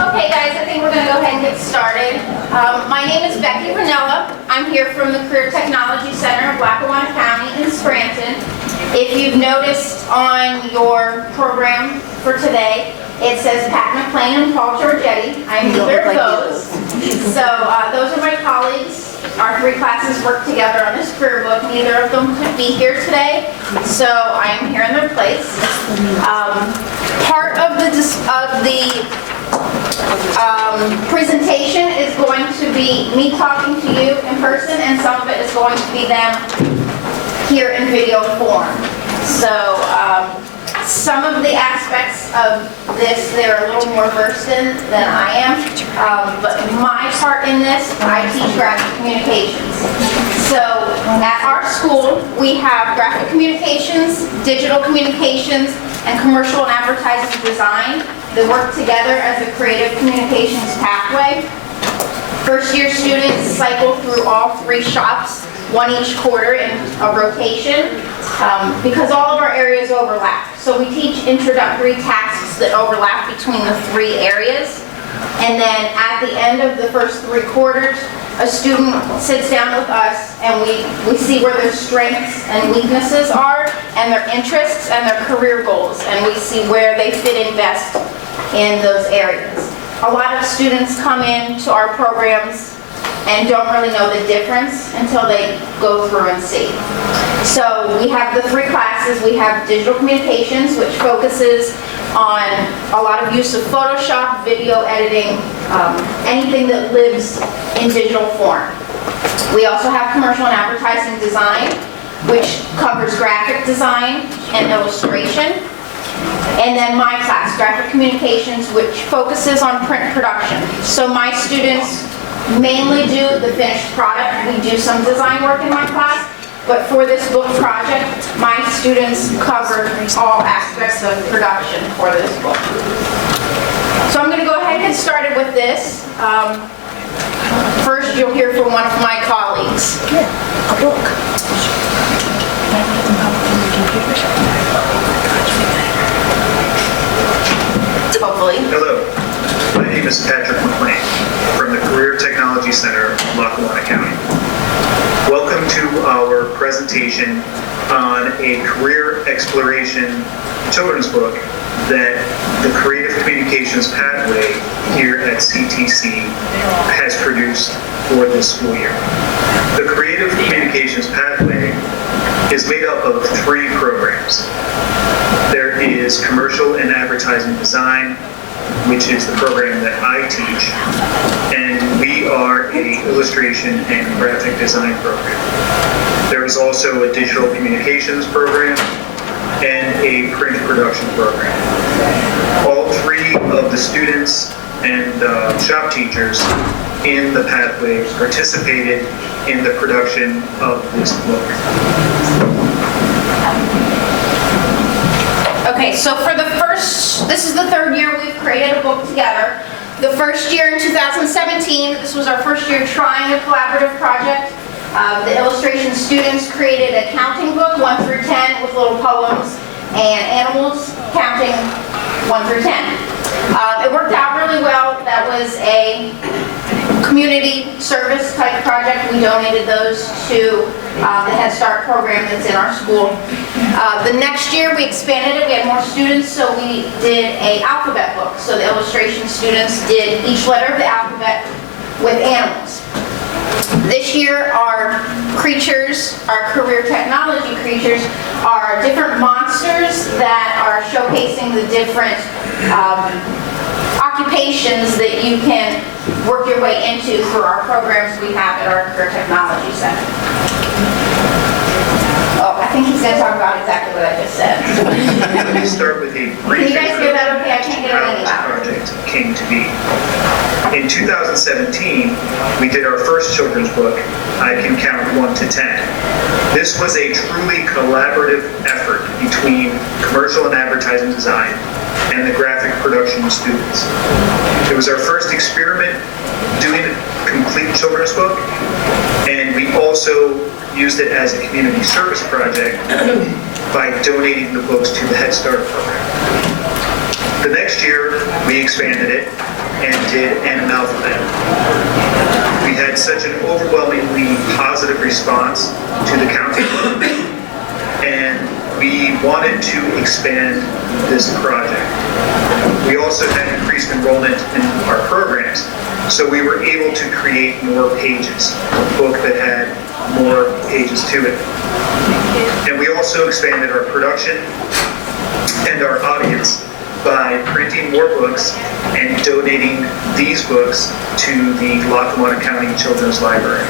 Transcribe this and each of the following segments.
Okay guys, I think we're going to go ahead and get started. My name is Becky Ranella. I'm here from the Career Technology Center of Lackawanna County in Scranton. If you've noticed on your program for today, it says Pat McLean and Paul Giorgetti. I'm neither of those. So those are my colleagues. Our three classes work together on this career book. Neither of them could be here today, so I am here in their place. Part of the presentation is going to be me talking to you in person, and some of it is going to be them here in video form. So some of the aspects of this they're a little more versed in than I am, but my part in this, I teach graphic communications. So at our school we have graphic communications, digital communications, and commercial and advertising design that work together as a creative communications pathway. First year students cycle through all three shops, one each quarter in a rotation, because all of our areas overlap. So we teach introductory tasks that overlap between the three areas. And then at the end of the first 3 quarters, a student sits down with us and we see where their strengths and weaknesses are, and their interests and their career goals, and we see where they fit in best in those areas. A lot of students come into our programs and don't really know the difference until they go through and see. So we have the 3 classes. We have digital communications, which focuses on a lot of use of Photoshop, video editing, anything that lives in digital form. We also have commercial and advertising design, which covers graphic design and illustration. And then my class, graphic communications, which focuses on print production. So my students mainly do the finished product. We do some design work in my class, but for this book project, my students cover all aspects of production for this book. So I'm going to go ahead and get started with this. First, you'll hear from one of my colleagues. Yeah, a book. Hopefully. Hello, my name is Patrick McLean from the Career Technology Center of Lackawanna County. Welcome to our presentation on a career exploration children's book that the Creative Communications Pathway here at CTC has produced for this school year. The Creative Communications Pathway is made up of 3 programs. There is Commercial and Advertising Design, which is the program that I teach, and we are an illustration and graphic design program. There is also a digital communications program and a print production program. All 3 of the students and shop teachers in the pathway participated in the production of this book. Okay, so for this is the 3rd year we've created a book together. The first year in 2017, this was our first year trying a collaborative project. The illustration students created a counting book, 1 through 10, with little poems and animals counting 1 through 10. It worked out really well. That was a community service type project. We donated those to the Head Start program that's in our school. The next year we expanded it. We had more students, so we did an alphabet book. So the illustration students did each letter of the alphabet with animals. This year our creatures, our career technology creatures, are different monsters that are showcasing the different occupations that you can work your way into through our programs we have at our Career Technology Center. Oh, I think he's going to talk about exactly what I just said. Let me start with a brief Can you guys hear that okay? I can't get it any how louder. this project came to be. In 2017, we did our first children's book, I Can Count 1 to 10. This was a truly collaborative effort between commercial and advertising design and the graphic production students. It was our first experiment doing a complete children's book, and we also used it as a community service project by donating the books to the Head Start program. The The next year, we expanded it and did an alphabet. We had such an overwhelmingly positive response to the county book, and we wanted to expand this project. We also had increased enrollment in our programs, so we were able to create more pages, a book that had more pages to it. And we also expanded our production and our audience by printing more books and donating these books to the Lackawanna County Children's Library.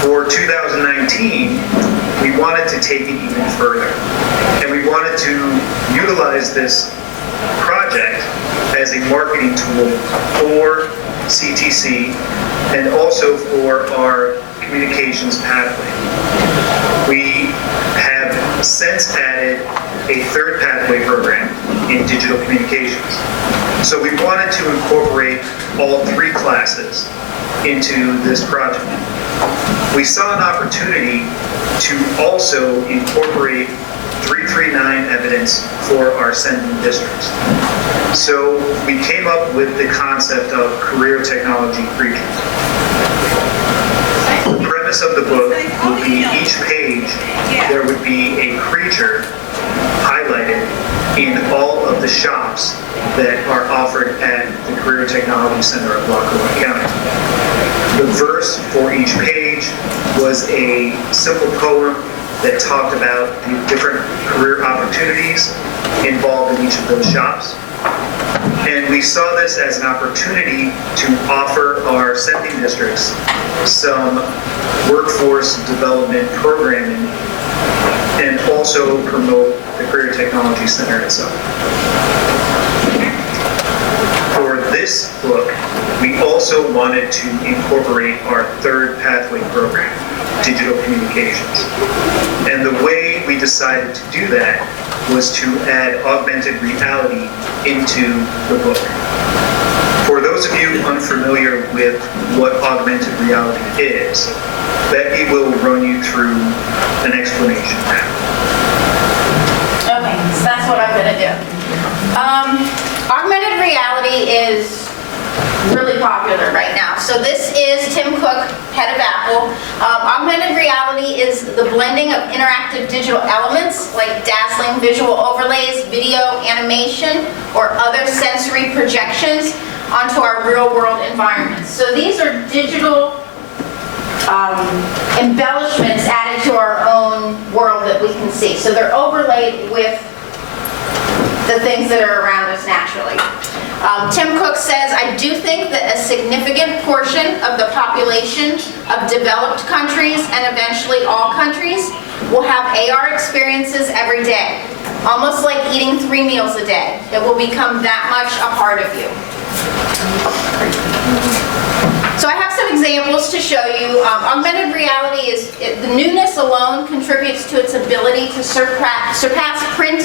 For 2019, we wanted to take it even further, and we wanted to utilize this project as a marketing tool for CTC and also for our communications pathway. We have since added a third pathway program in digital communications. So we wanted to incorporate all three classes into this project. We saw an opportunity to also incorporate 339 evidence for our sending districts. So we came up with the concept of career technology creatures. The premise of the book would be each page there would be a creature highlighted in all of the shops that are offered at the Career Technology Center of Lackawanna County. The verse for each page was a simple poem that talked about the different career opportunities involved in each of those shops. And we saw this as an opportunity to offer our sending districts some workforce development programming and also promote the Career Technology Center itself. For this book, we also wanted to incorporate our third pathway program, digital communications. And the way we decided to do that was to add augmented reality into the book. For those of you unfamiliar with what augmented reality is, Becky will run you through an explanation now. Okay, so that's what I'm gonna do. Augmented reality is really popular right now. So this is Tim Cook, head of Apple. Augmented reality is the blending of interactive digital elements like dazzling visual overlays, video, animation, or other sensory projections onto our real-world environments. So these are digital embellishments added to our own world that we can see. So they're overlaid with the things that are around us naturally. Tim Cook says, I do think that a significant portion of the population of developed countries and eventually all countries will have AR experiences every day, almost like eating 3 meals a day. It will become that much a part of you. So I have some examples to show you. Augmented reality is, the newness alone contributes to its ability to surpass print,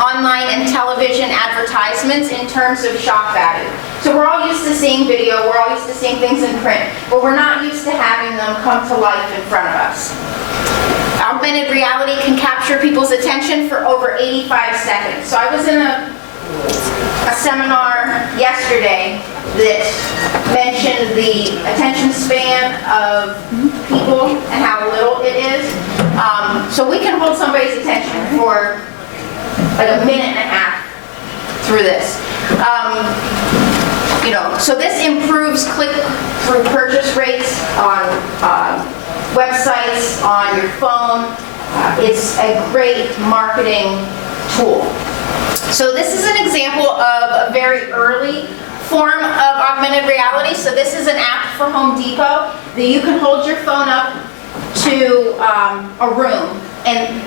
online, and television advertisements in terms of shock value. So we're all used to seeing video, we're all used to seeing things in print, but we're not used to having them come to life in front of us. Augmented reality can capture people's attention for over 85 seconds. So I was in a seminar yesterday that mentioned the attention span of people and how little it is. So we can hold somebody's attention for like a minute and a half through this. So this improves click-through purchase rates on websites, on your phone. It's a great marketing tool. So this is an example of a very early form of augmented reality. So this is an app for Home Depot that you can hold your phone up to a room and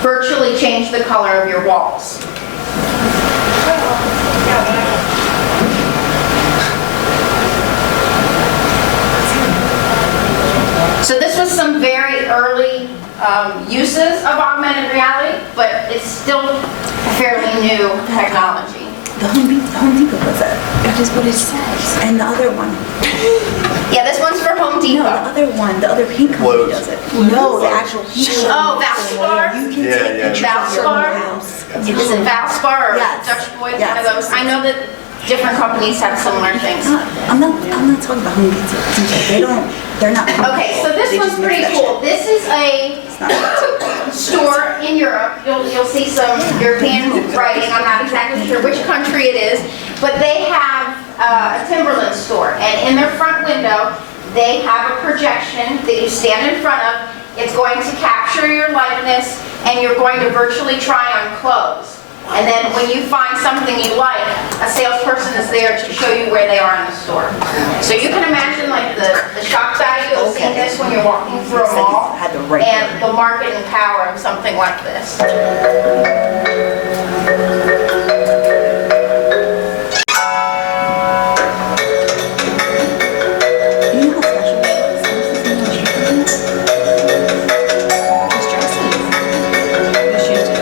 virtually change the color of your walls. So this was some very early uses of augmented reality, but it's still a fairly new technology. The Home Depot does it. That is what it says. And the other one. Yeah, this one's for Home Depot. No, the other one, the other paint company does it. No, the actual paint company. Oh, Valspar? You can take pictures of your whole house. Is it Valspar or Yes. Dutch Boy? One Yes. of those. I know that different companies have similar things. I'm not talking about who gets it. They're not. Okay, so this They one's just mix pretty that cool. shit. This is a It's not- store in Europe. You'll see some European writing. I'm not exactly sure which country it is, but they have a Timberland store, and in their front window, they have a projection that you stand in front of. It's going to capture your likeness, and you're going to virtually try on clothes. And then when you find something you like, a salesperson is there to show you where they are in the store. So you can imagine like the shock value of seeing this when you're walking through a mall, and the marketing power of something like this. You know how special it is? Just dresses. The shoes do.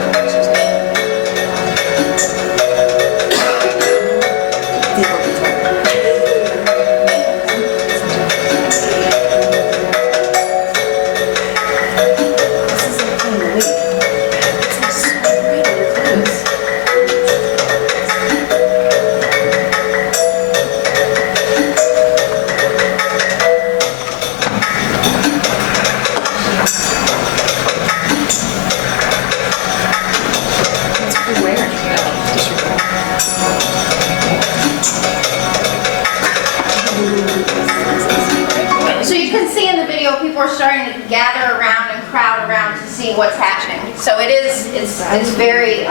So you can see in the video, people are starting to gather around and crowd around to see what's happening. So it's very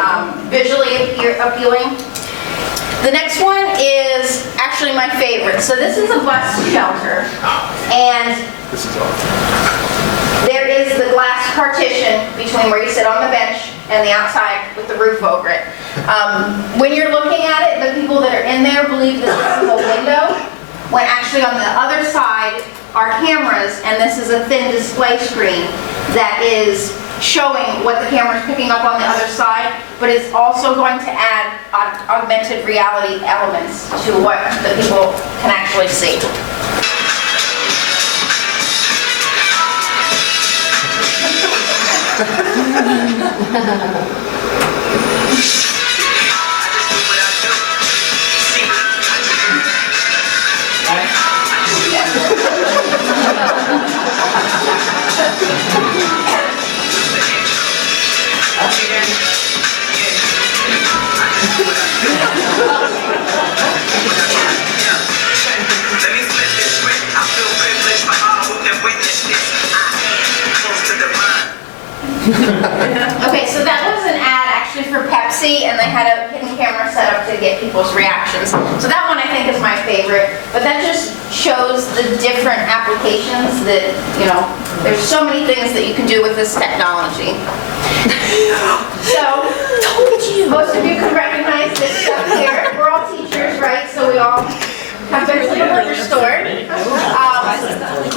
visually appealing. The next one is actually my favorite. So this is a bus shelter, and there is the glass partition between where you sit on the bench and the outside with the roof over it. When you're looking at it, the people that are in there believe that this is a window, when actually on the other side are cameras, and this is a thin display screen that is showing what the camera is picking up on the other side, but it's also going to add augmented reality elements to what the people can actually see. Let me flip this script. I feel privileged by all who can witness this. I am close to the mind. Okay, so that was an ad actually for Pepsi, and they had a hidden camera set up to get people's reactions. So that one I think is my favorite, but that just shows the different applications that, you know, there's so many things that you can do with this technology. So, most of you can recognize this stuff here. We're all teachers, right? So we all have been to the liquor store.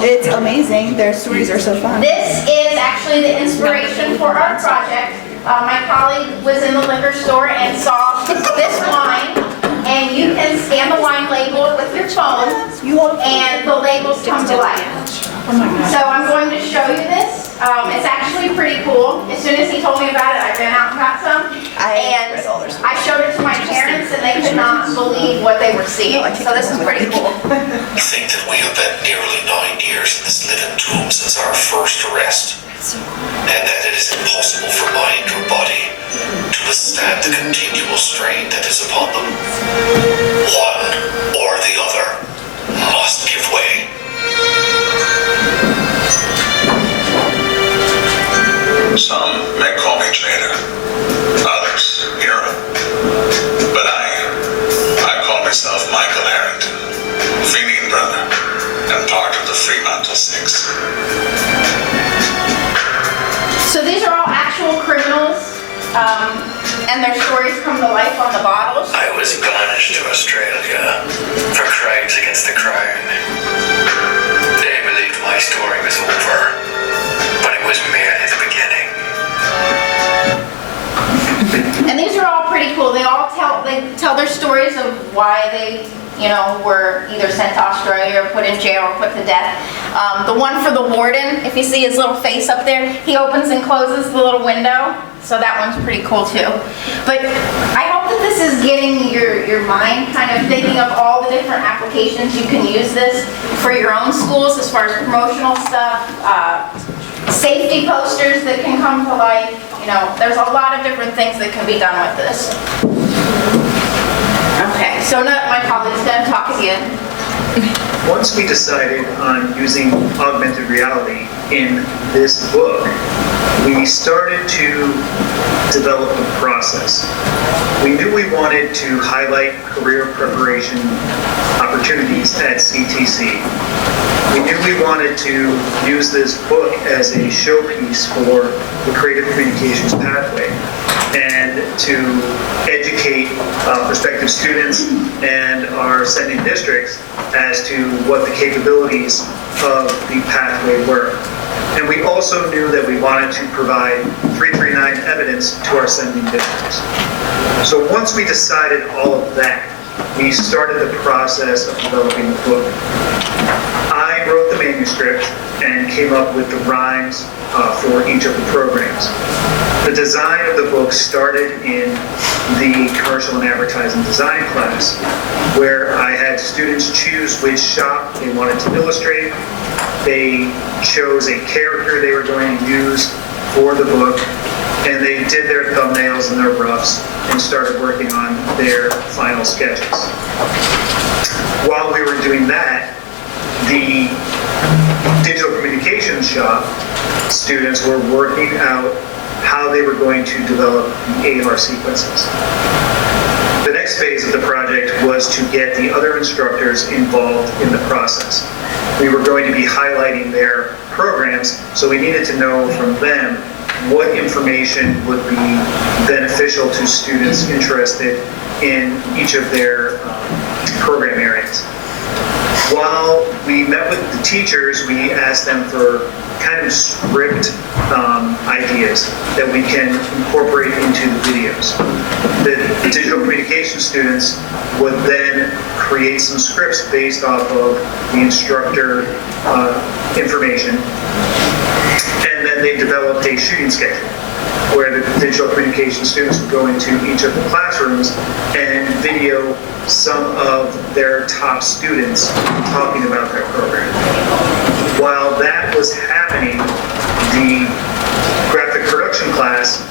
It's amazing. Their stories are so fun. This is actually the inspiration for our project. My colleague was in the liquor store and saw this wine, and you can scan the wine label with your phone, and the labels come to life. So I'm going to show you this. It's actually pretty cool. As soon as he told me about it, I ran out and got some. And I showed it to my parents, and they could not believe what they were seeing. So this is pretty cool. I think that we have been nearly 9 years in this living tomb since our first arrest, and that it is impossible for mind or body to withstand the continual strain that is upon them. One or the other must give way. Some may call me traitor, others hero. But I call myself Michael Harrington, Fenian brother, and part of the Fremantle Six. So these are all actual criminals, and their stories come to life on the bottles. I was banished to Australia for crimes against the crown. They believed my story was over, but it was merely the beginning. And these are all pretty cool. They all tell their stories of why they, you know, were either sent to Australia or put in jail or put to death. The one for the warden, if you see his little face up there, he opens and closes the little window So that one's pretty cool too. But I hope that this is getting your mind kind of thinking of all the different applications you can use this for your own schools as far as promotional stuff, safety posters that can come to life. You know, there's a lot of different things that can be done with this. Okay, so now my colleague's going to talk again. Once we decided on using augmented reality in this book, we started to develop the process. We knew we wanted to highlight career preparation opportunities at CTC. We knew we wanted to use this book as a showpiece for the creative communications pathway and to educate prospective students and our sending districts as to what the capabilities of the pathway were. And we also knew that we wanted to provide 339 evidence to our sending districts. So once we decided all of that, we started the process of developing the book. I wrote the manuscript and came up with the rhymes for each of the programs. The design of the book started in the commercial and advertising design class, where I had students choose which shop they wanted to illustrate. They chose a character they were going to use for the book, and they did their thumbnails and their roughs and started working on their final sketches. While we were doing that, the digital communications shop students were working out how they were going to develop the AR sequences. The next phase of the project was to get the other instructors involved in the process. We were going to be highlighting their programs, so we needed to know from them what information would be beneficial to students interested in each of their program areas. While we met with the teachers, we asked them for kind of script ideas that we can incorporate into the videos. The digital communication students would then create some scripts based off of the instructor information, and then they developed a shooting schedule where the digital communication students would go into each of the classrooms and video some of their top students talking about their program. While that was happening, the graphic production class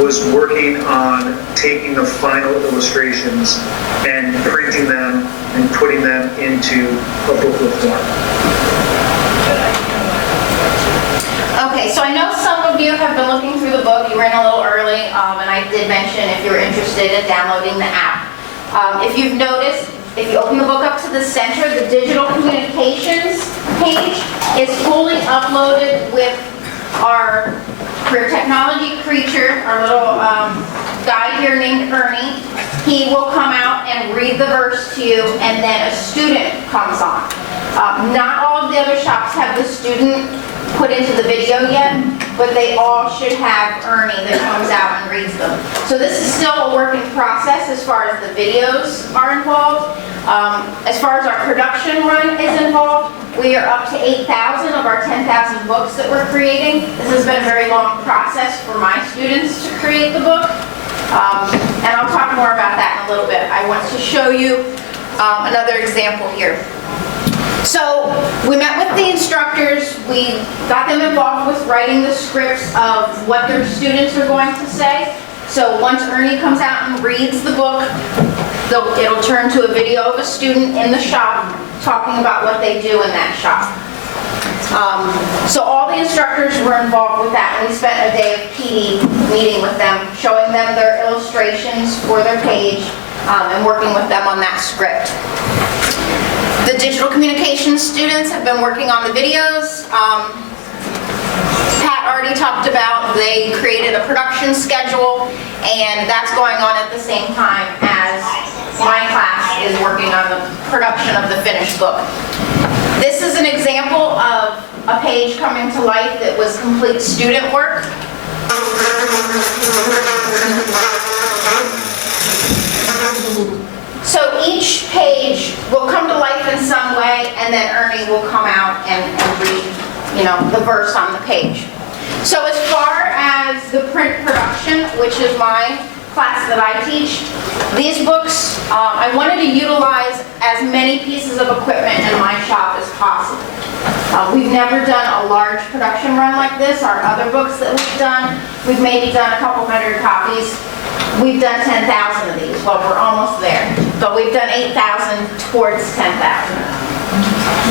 was working on taking the final illustrations and printing them and putting them into a booklet form. Okay, so I know some of you have been looking through the book. You were in a little early, and I did mention if you were interested in downloading the app. If you've noticed, if you open the book up to the center, the digital communications page is fully uploaded with our career technology creature, our little guy here named Ernie. He will come out and read the verse to you, and then a student comes on. Not all of the other shops have the student put into the video yet, but they all should have Ernie that comes out and reads them. So this is still a working process as far as the videos are involved. As far as our production run is involved, we are up to 8,000 of our 10,000 books that we're creating. This has been a very long process for my students to create the book. And I'll talk more about that in a little bit. I want to show you another example here. So we met with the instructors, we got them involved with writing the scripts of what their students are going to say. So once Ernie comes out and reads the book, it'll turn to a video of a student in the shop talking about what they do in that shop. So all the instructors were involved with that, and we spent a day of PD meeting with them, showing them their illustrations for their page, and working with them on that script. The digital communications students have been working on the videos. Pat already talked about, they created a production schedule, and that's going on at the same time as my class is working on the production of the finished book. This is an example of a page coming to life that was complete student work. So each page will come to life in some way, and then Ernie will come out and read, the verse on the page. So as far as as the print production, which is my class that I teach. These books, I wanted to utilize as many pieces of equipment in my shop as possible. We've never done a large production run like this. Our other books that we've maybe done a couple hundred copies. We've done 10,000 of these. Well, we're almost there. But we've done 8,000 towards 10,000.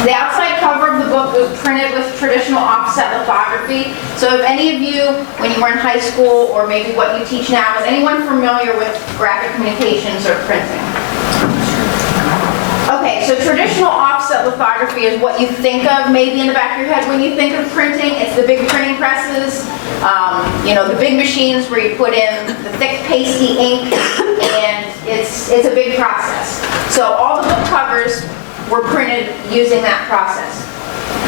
The outside cover of the book was printed with traditional offset lithography. So if any of you, when you were in high school, or maybe what you teach now, is anyone familiar with graphic communications or printing? Okay, so traditional offset lithography is what you think of maybe in the back of your head when you think of printing. It's the big printing presses, the big machines where you put in the thick pasty ink, and it's a big process. So all the book covers were printed using that process.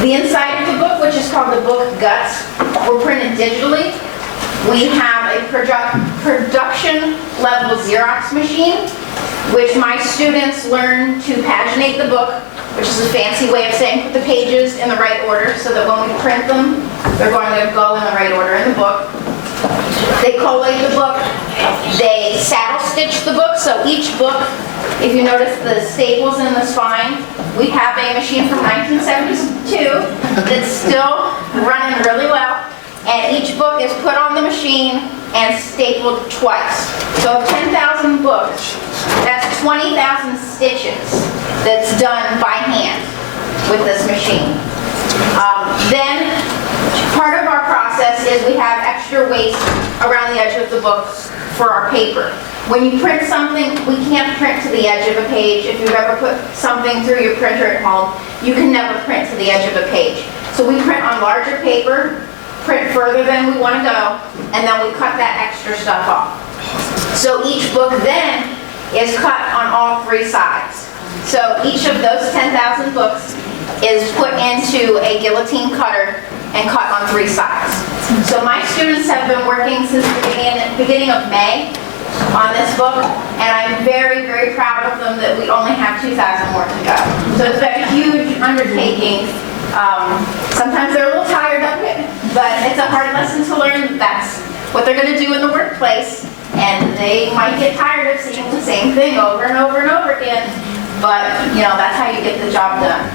The inside of the book, which is called the book guts, were printed digitally. We have a production level Xerox machine, which my students learn to paginate the book, which is a fancy way of saying put the pages in the right order so that when we print them, they're going to go in the right order in the book. They collate the book. They saddle stitch the book, so each book, if you notice the staples in the spine, we have a machine from 1972 that's still running really well, and each book is put on the machine and stapled twice. So 10,000 books, that's 20,000 stitches that's done by hand with this machine. Then part of our process is we have extra waste around the edge of the book for our paper. When you print something, we can't print to the edge of a page. If you've ever put something through your printer at home, you can never print to the edge of a page. So we print on larger paper, print further than we want to go, and then we cut that extra stuff off. So each book then is cut on all three sides. So each of those 10,000 books is put into a guillotine cutter and cut on three sides. So my students have been working since the beginning of May on this book, and I'm very, very proud of them that we only have 2,000 more to go. So it's been a huge undertaking. Sometimes they're a little tired of it, but it's a hard lesson to learn. That's what they're going to do in the workplace, and they might get tired of seeing the same thing over and over and over again, but that's how you get the job done.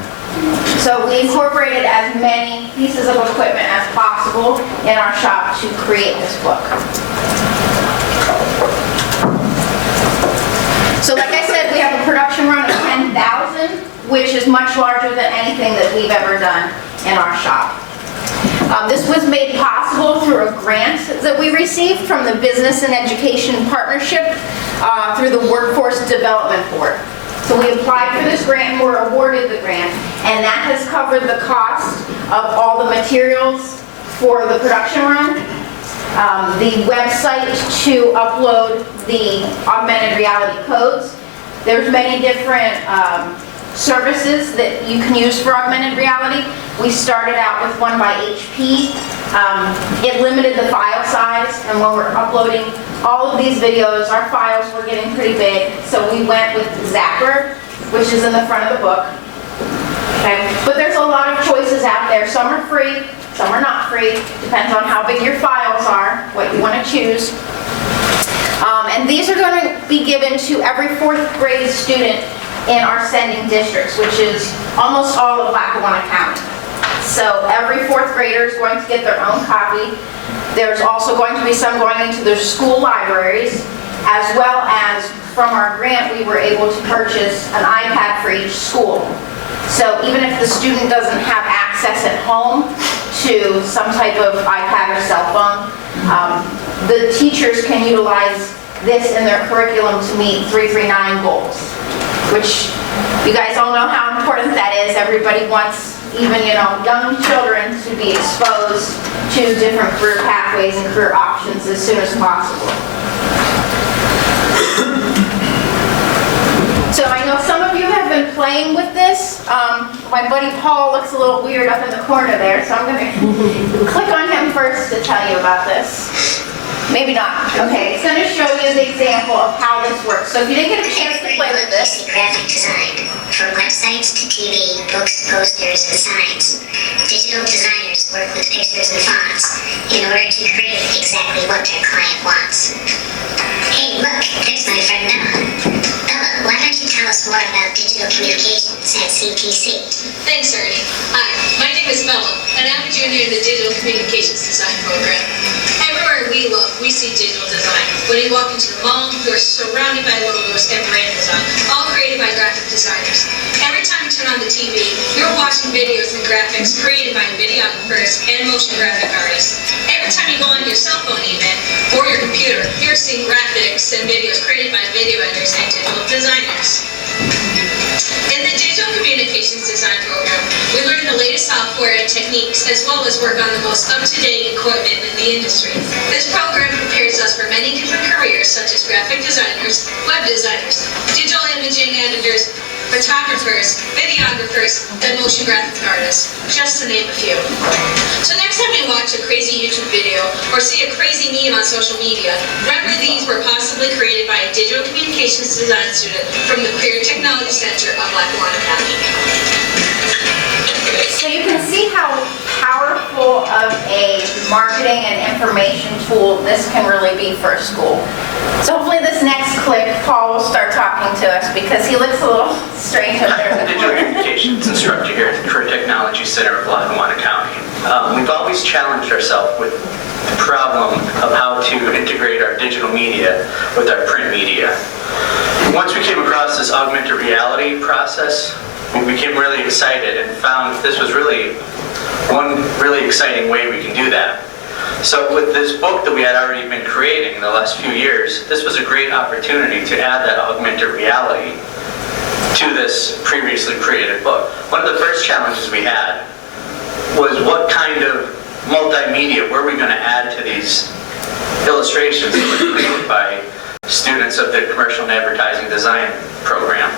So we incorporated as many pieces of equipment as possible in our shop to create this book. So like I said, we have a production run of 10,000, which is much larger than anything that we've ever done in our shop. This was made possible through a grant that we received from the Business and Education Partnership through the Workforce Development Board. So we applied for this grant and were awarded the grant, and that has covered the cost of all the materials for the production run, the website to upload the augmented reality codes. There's many different services that you can use for augmented reality. We started out with one by HP. It limited the file size, and when we're uploading all of these videos, our files were getting pretty big, so we went with Zapper, which is in the front of the book. Okay. But there's a lot of choices out there. Some are free, some are not free. Depends on how big your files are, what you want to choose. And these are going to be given to every 4th grade student in our sending districts, which is almost all of Lackawanna County. So every 4th grader is going to get their own copy. There's also going to be some going into their school libraries, as well as from our grant we were able to purchase an iPad for each school. So even if the student doesn't have access at home to some type of iPad or cell phone, the teachers can utilize this in their curriculum to meet 339 goals, which you guys all know how important that is. Everybody wants even young children to be exposed to different career pathways and career options as soon as possible. So I know some of you have been playing with this. My buddy Paul looks a little weird up in the corner there, so I'm going to click on him first to tell you about this. Maybe not. Okay, it's going to show you the example of how this works. So if you didn't get a chance to play with this. Graphic design, from websites to TV, books, posters, and signs. Digital designers work with pictures and fonts in order to create exactly what their client wants. Hey, look, there's my friend Bella. Bella, why don't you tell us more about digital communications at CTC? Thanks, Ernie. Hi, my name is Bella, and I'm a junior in the Digital Communications Design program. Everywhere we look, we see digital design. When you walk into the mall, you're surrounded by logos and brand design, all created by graphic designers. Every time you turn on the TV, you're watching videos and graphics created by videographers and motion graphic artists. Every time you go on your cell phone even, or your computer, you're seeing graphics and videos created by video editors and digital designers. In the Digital Communications Design program, we learn the latest software and techniques, as well as work on the most up-to-date equipment in the industry. This program prepares us for many different careers, such as graphic designers, web designers, digital imaging editors, photographers, videographers, and motion graphic artists, just to name a few. So next time you watch a crazy YouTube video or see a crazy meme on social media, remember these were possibly created by a digital communications design student from the Career Technology Center of Lackawanna County. So you can see how powerful of a marketing and information tool this can really be for a school. So hopefully this next clip, Paul will start talking to us because he looks a little strange up there. I'm a digital communications instructor here at the Career Technology Center of Lackawanna County. We've always challenged ourselves with the problem of how to integrate our digital media with our print media. Once we came across this augmented reality process, we became really excited and found this was really one really exciting way we can do that. So with this book that we had already been creating in the last few years, this was a great opportunity to add that augmented reality to this previously created book. One of the first challenges we had was what kind of multimedia were we going to add to these illustrations that were created by students of the Commercial and Advertising Design program.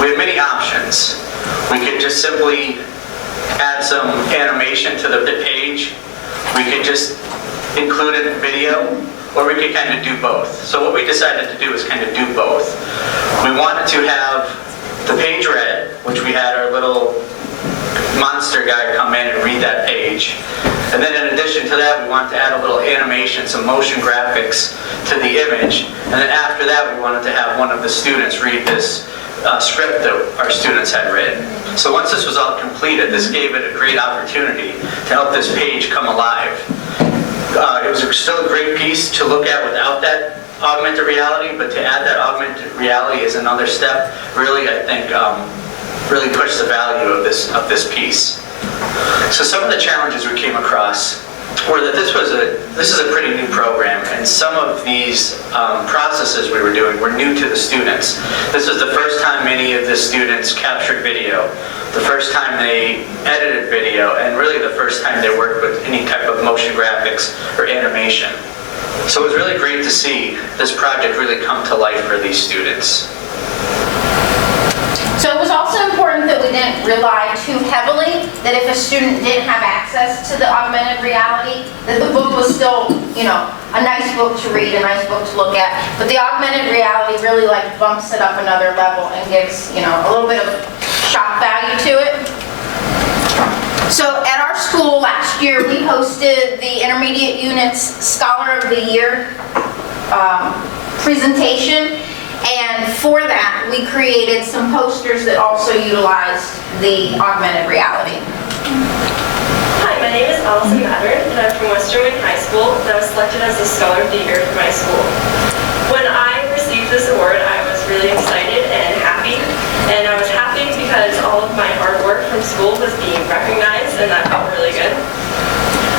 We had many options. We could just simply add some animation to the page. We could just include it in video, or we could kind of do both. So what we decided to do is kind of do both. We wanted to have the page read, which we had our little monster guy come in and read that page. And then in addition to that, we wanted to add a little animation, some motion graphics to the image. And then after that, we wanted to have one of the students read this script that our students had written. So once this was all completed, this gave it a great opportunity to help this page come alive. It was still a great piece to look at without that augmented reality, but to add that augmented reality is another step. Really, I think, really pushed the value of this piece. So some of the challenges we came across were that this is a pretty new program, and some of these processes we were doing were new to the students. This was the first time many of the students captured video, the first time they edited video, and really the first time they worked with any type of motion graphics or animation. So it was really great to see this project really come to life for these students. So it was also important that we didn't rely too heavily that if a student didn't have access to the augmented reality, that the book was still, you know, a nice book to read, a nice book to look at. But the augmented reality really like bumps it up another level and gives, you know, a little bit of shock value to it. So at our school last year, we hosted the intermediate unit's Scholar of the Year presentation. And for that, we created some posters that also utilized the augmented reality. Hi, my name is Allison Mattern, and I'm from Western Wayne High School, and I was selected as the Scholar of the Year for my school. When I received this award, I was really excited and happy, and I was happy because all of my hard work from school was being recognized, and that felt really good.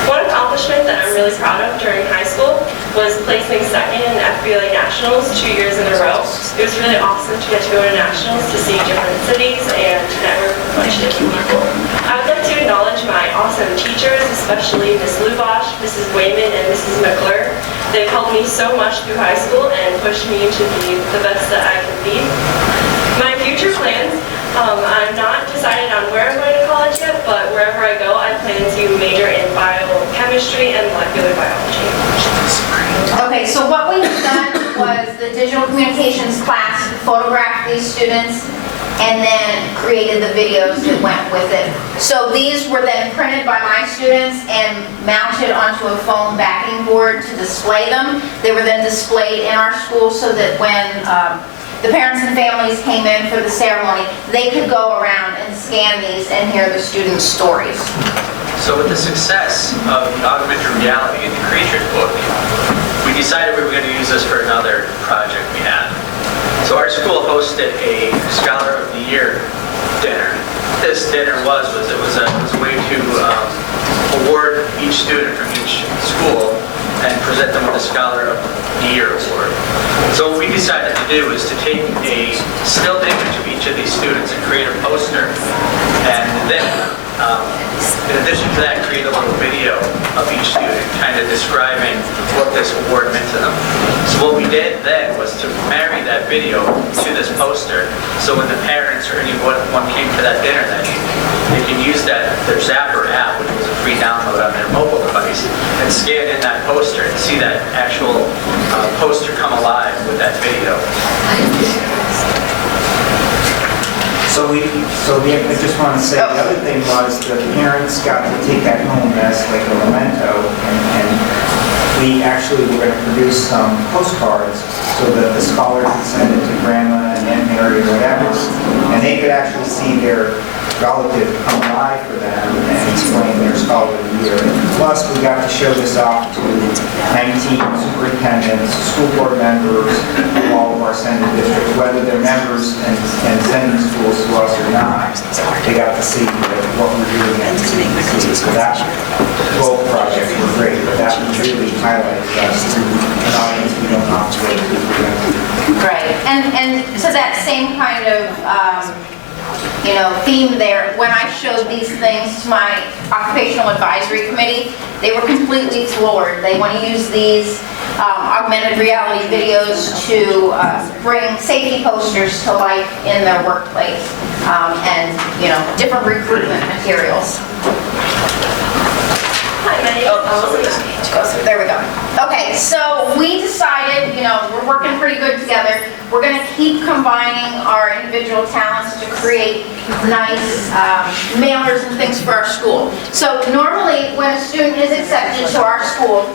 One accomplishment that I'm really proud of during high school was placing second in FBLA Nationals 2 years in a row. It was really awesome to get to go to Nationals to see different cities and to network with a bunch of different people. I would like to acknowledge my awesome teachers, especially Ms. Lubosh, Mrs. Wayman, and Mrs. McClure. They've helped me so much through high school and pushed me to be the best that I can be. My future plans, I'm not decided on where I'm going to college yet, but wherever I go, I plan to major in biochemistry and molecular biology. Okay, so what we've done was the digital communications class photographed these students, and then created the videos that went with it. So these were then printed by my students and mounted onto a foam backing board to display them. They were then displayed in our school so that when the parents and families came in for the ceremony, they could go around and scan these and hear the students' stories. So with the success of the augmented reality in the Creatures book, we decided we were going to use this for another project we had. So our school hosted a Scholar of the Year dinner. This dinner was a way to award each student from each school and present them with a Scholar of the Year award. So what we decided to do is to take a still image of each of these students and create a poster, and then in addition to that, create a little video of each student kind of describing what this award meant to them. So what we did then was to marry that video to this poster, so when the parents or anyone came to that dinner that evening, they can use their Zapper app, which was a free download on their mobile device, and scan in that poster and see that actual poster come alive with that video. I just want to say, the other thing was the parents got to take that home as like a memento, and we actually were going to produce some postcards so that the scholar could send it to grandma and Aunt Mary or whatever, and they could actually see their relative come alive for them and explain their Scholar of the Year. Plus, we got to show this off to 19 superintendents, school board members, all of our sending districts, whether they're members and sending schools to us or not. They got to see what we're doing and see. So that both projects were great, but that really highlighted us to an audience we don't often go to. Right, and so that same kind of theme there, when I showed these things to my occupational advisory committee, they were completely floored. They want to use these augmented reality videos to bring safety posters to life in their workplace, and different recruitment materials. Hi, my name is Allison. There we go. Okay, so we decided, we're working pretty good together. We're going to keep combining our individual talents to create nice mailers and things for our school. So normally, when a student is accepted to our school,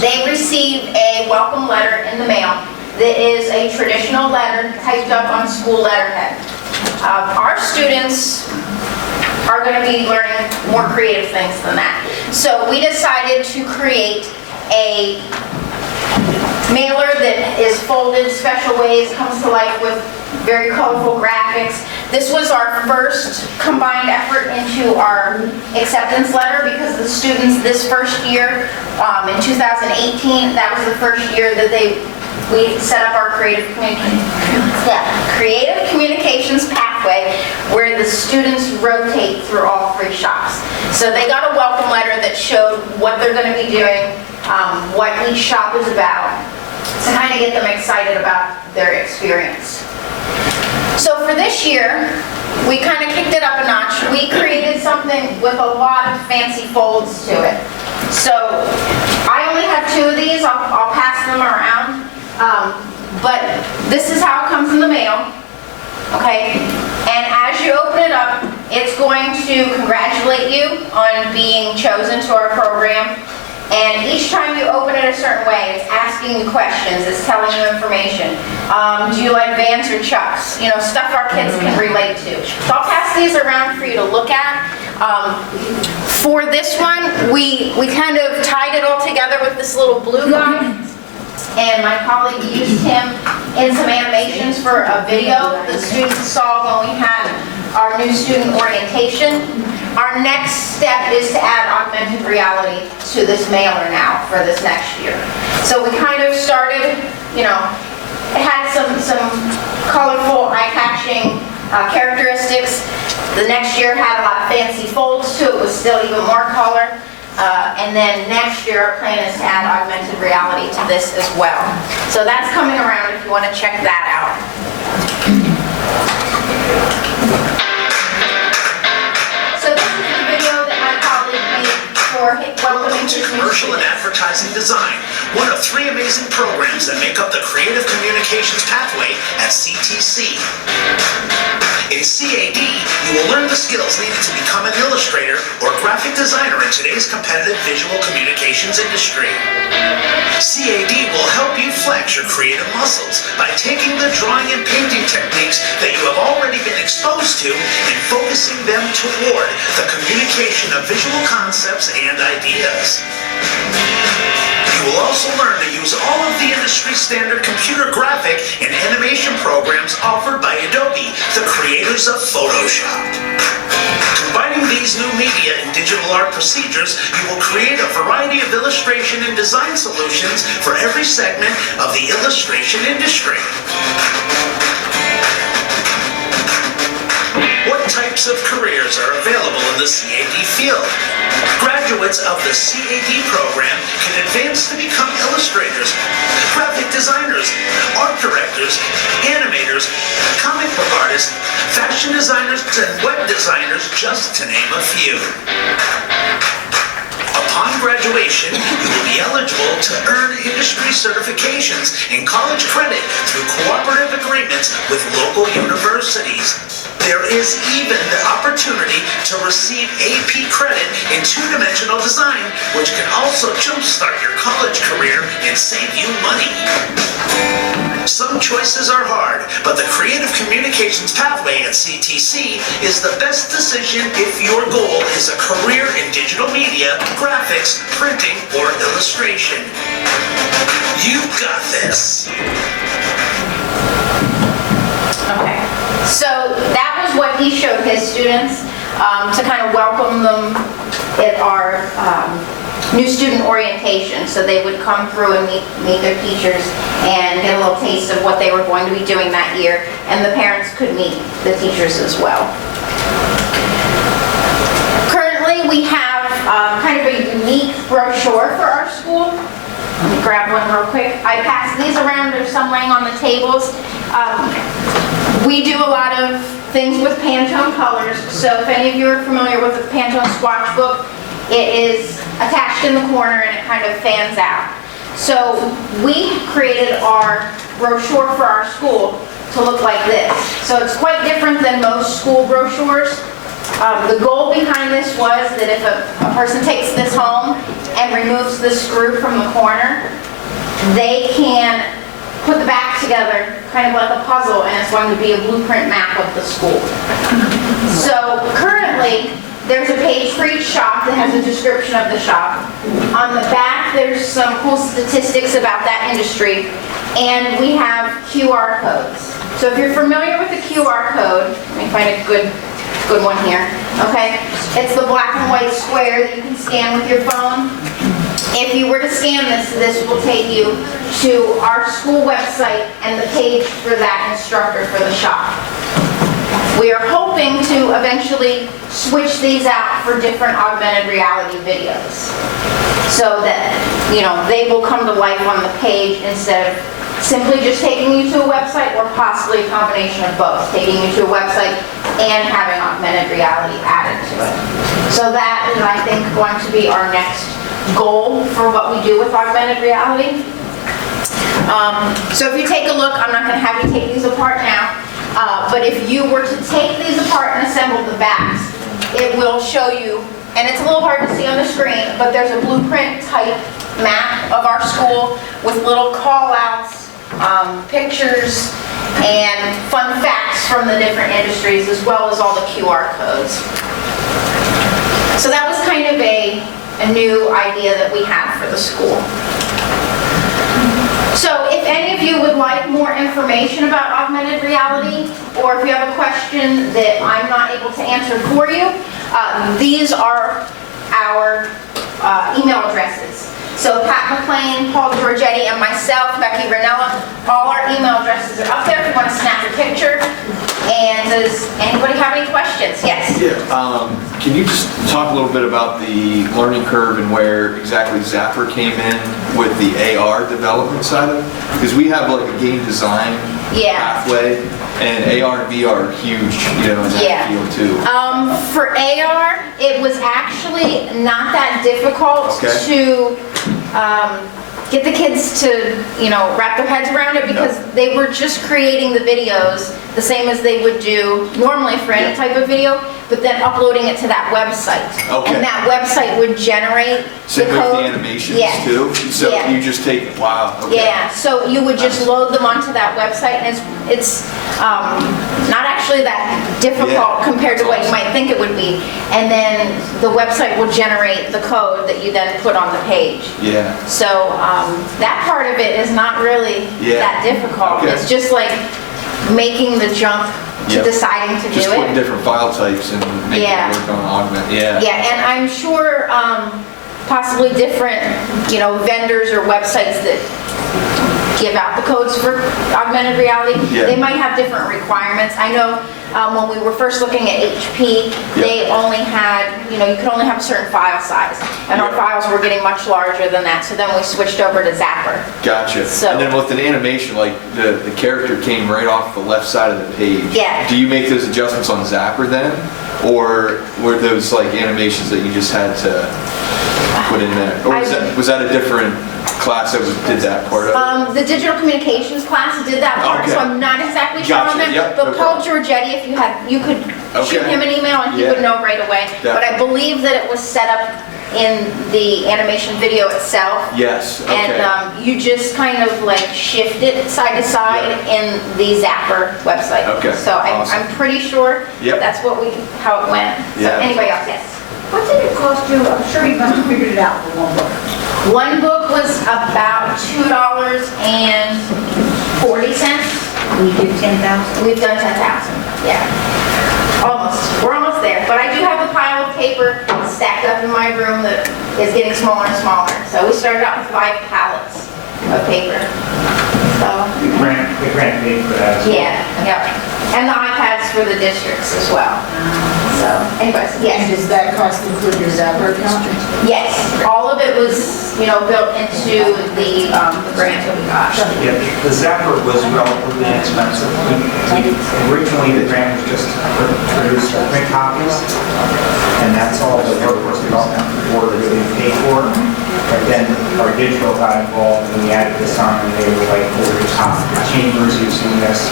they receive a welcome letter in the mail that is a traditional letter typed up on school letterhead. Our students are going to be learning more creative things than that. So we decided to create a mailer that is folded special ways, comes to life with very colorful graphics. This was our first combined effort into our acceptance letter because the students this first year, in 2018, that was the first year that we set up our creative communications pathway where the students rotate through all 3 shops. So they got a welcome letter that showed what they're going to be doing, what each shop is about, to kind of get them excited about their experience. So for this year, we kind of kicked it up a notch. We created something with a lot of fancy folds to it. So I only have 2 of these. I'll pass them around. But this is how it comes in the mail, okay? And as you open it up, it's going to congratulate you on being chosen to our program. And each time you open it a certain way, it's asking you questions, it's telling you information. Do you like Vans or Chucks? Stuff our kids can relate to. So I'll pass these around for you to look at. For this one, we kind of tied it all together with this little blue guy. And my colleague used him in some animations for a video the students saw when we had our new student orientation. Our next step is to add augmented reality to this mailer now for this next year. So we kind of started, it had some colorful, eye-catching characteristics. The next year had a lot of fancy folds to it, was still even more color. And then next year, our plan is to add augmented reality to this as well. So that's coming around if you want to check that out. So this is the video that my colleague made for welcoming Welcome to Commercial and Advertising Design, one of 3 amazing programs that make up the Creative Communications pathway at CTC. In CAD, you will learn the skills needed to become an illustrator or graphic designer in today's competitive visual communications industry. CAD will help you flex your creative muscles by taking the drawing and painting techniques that you have already been exposed to and focusing them toward the communication of visual concepts and ideas. You will also learn to use all of the industry standard computer graphic and animation programs offered by Adobe, the creators of Photoshop. Combining these new media and digital art procedures, you will create a variety of illustration and design solutions for every segment of the illustration industry. What types of careers are available in the CAD field? Graduates of the CAD program can advance to become illustrators, graphic designers, art directors, animators, comic book artists, fashion designers, and web designers, just to name a few. Upon graduation, you will be eligible to earn industry certifications and college credit through cooperative agreements with local universities. There is even the opportunity to receive AP credit in 2-dimensional design, which can also jumpstart your college career and save you money. Some choices are hard, but the Creative Communications pathway at CTC is the best decision if your goal is a career in digital media, graphics, printing, or illustration. You got this. Okay, so that was what he showed his students to kind of welcome them at our new student orientation. So they would come through and meet their teachers and get a little taste of what they were going to be doing that year, and the parents could meet the teachers as well. Currently, we have kind of a unique brochure for our school. Let me grab one real quick. I passed these around. There's some laying on the tables. We do a lot of things with Pantone colors, so if any of you are familiar with the Pantone swatch book, it is attached in the corner and it kind of fans out. So we created our brochure for our school to look like this. So it's quite different than most school brochures. The goal behind this was that if a person takes this home and removes the screw from the corner, they can put the back together kind of like a puzzle, and it's going to be a blueprint map of the school. So currently, there's a page for each shop that has a description of the shop. On the back, there's some cool statistics about that industry, and we have QR codes. So if you're familiar with the QR code, let me find a good one here, okay? It's the black and white square that you can scan with your phone. If you were to scan this, this will take you to our school website and the page for that instructor for the shop. We are hoping to eventually switch these out for different augmented reality videos so that, you know, they will come to life on the page instead of simply just taking you to a website, or possibly a combination of both, taking you to a website and having augmented reality added to it. So that is, I think, going to be our next goal for what we do with augmented reality. So if you take a look, I'm not going to have you take these apart now, but if you were to take these apart and assemble the backs, it will show you, and it's a little hard to see on the screen, but there's a blueprint type map of our school with little call-outs, pictures, and fun facts from the different industries, as well as all the QR codes. So that was kind of a new idea that we had for the school. So if any of you would like more information about augmented reality, or if you have a question that I'm not able to answer for you, these are our email addresses. So Pat McLean, Paul Giorgetti, and myself, Becky Ranella, all our email addresses are up there if you want to snap a picture. And does anybody have any questions? Yes? Yeah. Can you just talk a little bit about the learning curve and where exactly Zapper came in with the AR development side of it? Because we have like a game design pathway, and AR and VR are huge, you know, in that field too. For AR, it was actually not that difficult to get the kids to, wrap their heads around it, because they were just creating the videos the same as they would do normally for any type of video, but then uploading it to that website. Okay. And that website would generate the Same with code. the animations Yeah. too? So Yeah. you just take, wow, okay. Yeah, so you would just load them onto that website, and it's not actually that difficult compared to what you might think it would be. And then the website will generate the code that you then put on the page. Yeah. So that part of it is not really that difficult. Okay. It's just like making the jump to Yep. deciding to Just do putting it. different file types and making Yeah. it work on Augment, yeah. Yeah, and I'm sure possibly different, vendors or websites that give out the codes for augmented reality, Yeah. they might have different requirements. I know when we were first looking at HP, they only had, you could only have a certain file size. And our files were getting much larger than that, so then we switched over to Zapper. Gotcha. So- And then with an animation, like the character came right off the left side of the page. Yeah. Do you make those adjustments on Zapper then? Or were those like animations that you just had to put in there? Or was that a different class that did that part of it? The digital communications class did that part, Okay. so I'm not exactly sure Gotcha. on that. Yep, But no Paul problem. Giorgetti, if you could shoot Okay. him an email and he Yeah. would know right away. But I Definitely. believe that it was set up in the animation video itself. Yes, okay. And you just kind of like shift it side to side in the Zapper website. Okay, So awesome. I'm pretty sure Yep. that's how it went. So Yeah. anybody else, yes? What did it cost you? I'm sure you must have figured it out for one book. One book was about $2.40. We did 10,000. We've done 10,000, yeah. Almost, we're almost there. But I do have a pile of paper stacked up in my room that is getting smaller and smaller. So we started out with 5 pallets of paper. So, The grant paid for that as well. yeah. And the iPads for the districts as well. So, anyways, And yes. does that cost include your Zapper account? Yes, all of it was, built into the grant that we got. Yeah, the Zapper was relatively inexpensive. Originally, the grant was just to produce print copies, and that's all the workforce development board really paid for. But then our digital got involved, and we added this on, and they were like over the top. The chambers using this,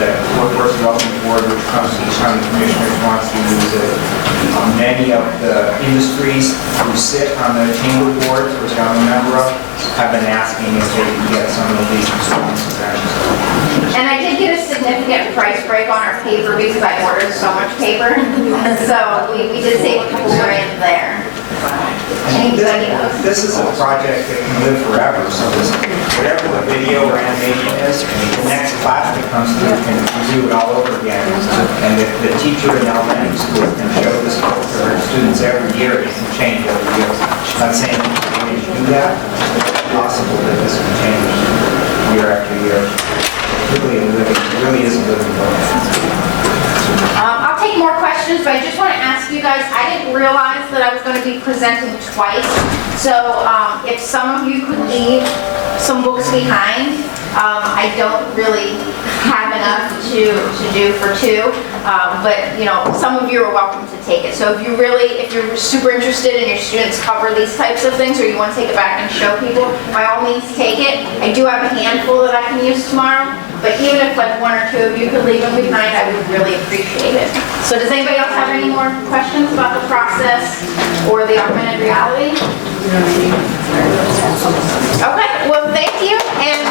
the workforce development board, which comes to the county commissioners, wants to use it. Many of the industries who sit on the chamber boards, which I'm a member of, have been asking if they can get some of these responses actually. And I did get a significant price break on our paper because I ordered so much paper. So we did save a couple grand there. And this is a project that can live forever, so this, whatever the video or animation is, the next class that comes through can do it all over again. And if the teacher in elementary school can show this to their students every year, it can change every year. Not saying that you need to do that, it's possible that this can change year after year. It really is a living book. I'll take more questions, but I just want to ask you guys, I didn't realize that I was going to be presenting twice. So if some of you could leave some books behind, I don't really have enough to do for 2. But some of you are welcome to take it. So if you're super interested and your students cover these types of things, or you want to take it back and show people, by all means take it. I do have a handful that I can use tomorrow. But even if like 1 or 2 of you could leave them behind, I would really appreciate it. So does anybody else have any more questions about the process or the augmented reality? Okay, well, thank you. And